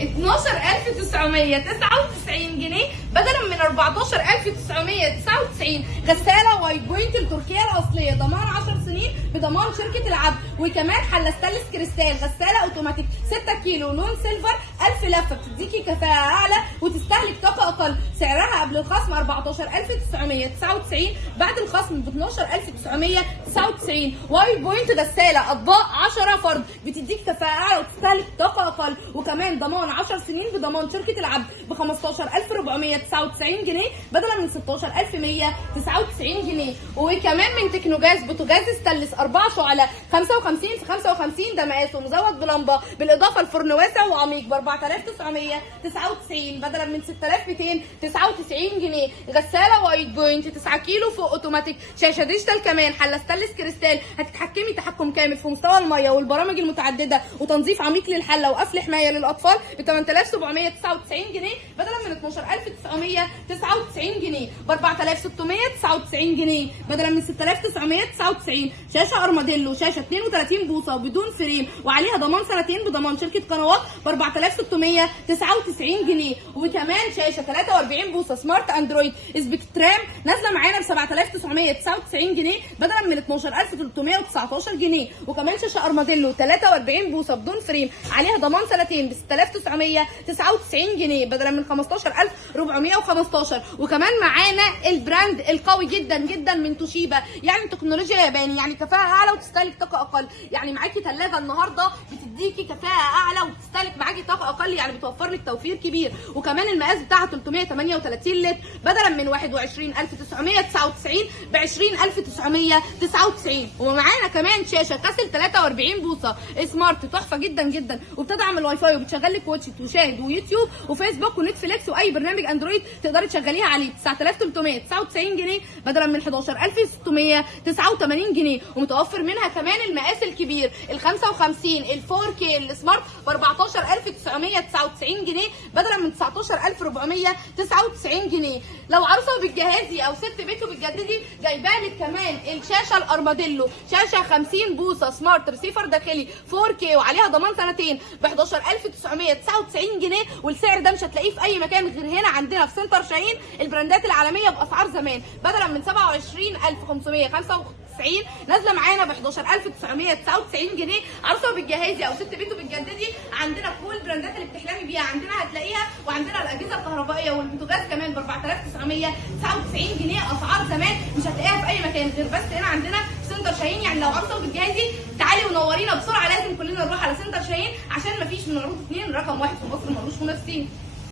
12999 جنيه بدلا من 14999. غساله وايت بوينت التركيه الاصليه، ضمان 10 سنين بضمان شركه العبد. وكمان حله ستانلس كريستال، غساله اوتوماتيك 6 كيلو لون سيلفر، 1000 لفه، بتديكي كفاءه اعلى وتستهلك طاقه اقل. سعرها قبل الخصم 14999، بعد الخصم ب 12999. وايت بوينت غساله اطباق 10 فرد، بتديك كفاءه اعلى وتستهلك طاقه اقل. وكمان ضمان 10 سنين بضمان شركه العبد ب 15499 جنيه بدلا من 16199 جنيه. وكمان من تكنوجاز بوتاجاز ستانلس 4 شعلة 55 في 55، ده مقاسه مزود بلمبه بالاضافه لفرن واسع وعميق ب 4999 بدلا من 6299 جنيه. غساله وايت بوينت 9 كيلو فوق اوتوماتيك، شاشه ديجيتال، كمان حله ستانلس كريستال، هتتحكمي تحكم كامل في مستوى الميه والبرامج المتعدده وتنظيف عميق للحله وقفل حمايه للاطفال ب 8799 جنيه بدلا من 12999 جنيه، ب 4699 جنيه بدلا من 6999. شاشه ارماديلو، شاشه 32 بوصه بدون فريم وعليها ضمان سنتين بضمان شركه قنوات ب 4699 جنيه. وكمان شاشه 43 بوصه سمارت اندرويد سبيكترام نازله معانا ب 7999 جنيه بدلا من 12319 جنيه. وكمان شاشه ارماديلو 43 بوصه بدون فريم عليها ضمان سنتين ب 6999 جنيه بدلا من 15415. وكمان معانا البراند القوي جدا جدا من توشيبا، يعني تكنولوجيا ياباني، يعني كفاءه اعلى وتستهلك طاقه اقل. يعني معاكي ثلاجه النهارده بتديكي كفاءه اعلى وتستهلك معاكي طاقه اقل، يعني بتوفر لك توفير كبير. وكمان المقاس بتاعها 338 لتر بدلا من 21999 ب 20999. ومعانا كمان شاشه كاسل 43 بوصه سمارت تحفه جدا جدا، وبتدعم الواي فاي وبتشغل لك واتش وشاهد ويوتيوب وفيسبوك ونتفليكس واي برنامج اندرويد تقدري تشغليها عليه ب 9399 جنيه بدلا من 11689 جنيه. ومتوفر منها كمان المقاس الكبير ال 55 ال 4K السمارت ب 14999 جنيه بدلا من 19499 جنيه. لو عروسه بتجهزي او ست بيت وبتجددي جايبه لك كمان الشاشه الارماديلو، شاشه 50 بوصه سمارت ريسيفر داخلي 4K وعليها ضمان سنتين ب 11999 جنيه. والسعر ده مش هتلاقيه في اي مكان غير هنا عندنا في سنتر شاهين، البراندات العالميه باسعار زمان، بدلا من 27595 نازله معانا ب 11999 جنيه. عروسه بتجهزي او ست بيت وبتجددي عندنا كل البراندات اللي بتحلمي بيها عندنا هتلاقيها. وعندنا الاجهزه الكهربائيه والبوتاجاز كمان ب 4999 جنيه، اسعار زمان مش هتلاقيها في اي مكان غير بس هنا عندنا في سنتر شاهين. يعني لو عروسه وبتجهزي تعالي ونورينا بسرعه، لازم كلنا نروح على سنتر شاهين عشان مفيش من عروض 2 رقم 1 في مصر ملوش منافسين.